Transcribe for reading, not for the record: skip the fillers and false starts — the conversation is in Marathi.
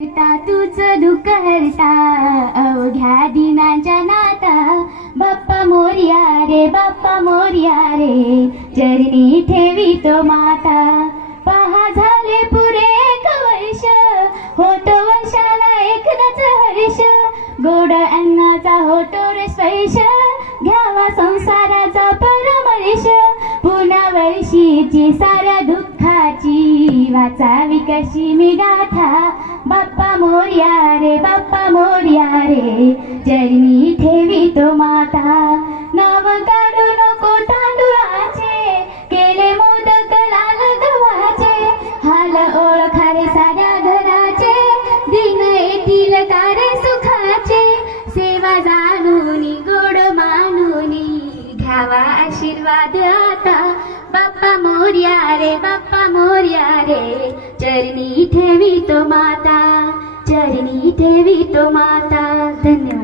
तुझं दुःख हरता अवघ्या दिनाच्या नाता बाप्पा मोरया रे बाप्पा मोरया रे चरणी ठेवी तो माता पहा झाले पुरे एक वर्ष होतो वर्षाला एकदाच हर्ष गोड अन्नाचा होतो रे स्पर्श घ्यावा संसाराचा परमर्श पुन्हा वर्षीची साऱ्या दुःखाची वाचावी कशी मी गाथा बाप्पा मोरया रे बाप्पा मोरया रे चरणी ठेवी तो माता नाव काढू नको तांदुळाचे केले मोदक लाल गव्हाचे हाल ओळखा रे साऱ्या घराचे दिन येतील कारे सुखाचे सेवा जाणूनी गोड मानूनी घ्यावा आशीर्वाद आता बाप्पा मोरया रे बाप्पा मोरया रे चरणी ठेवी तो माता चरणी ठेवी तो माता। धन्यवाद।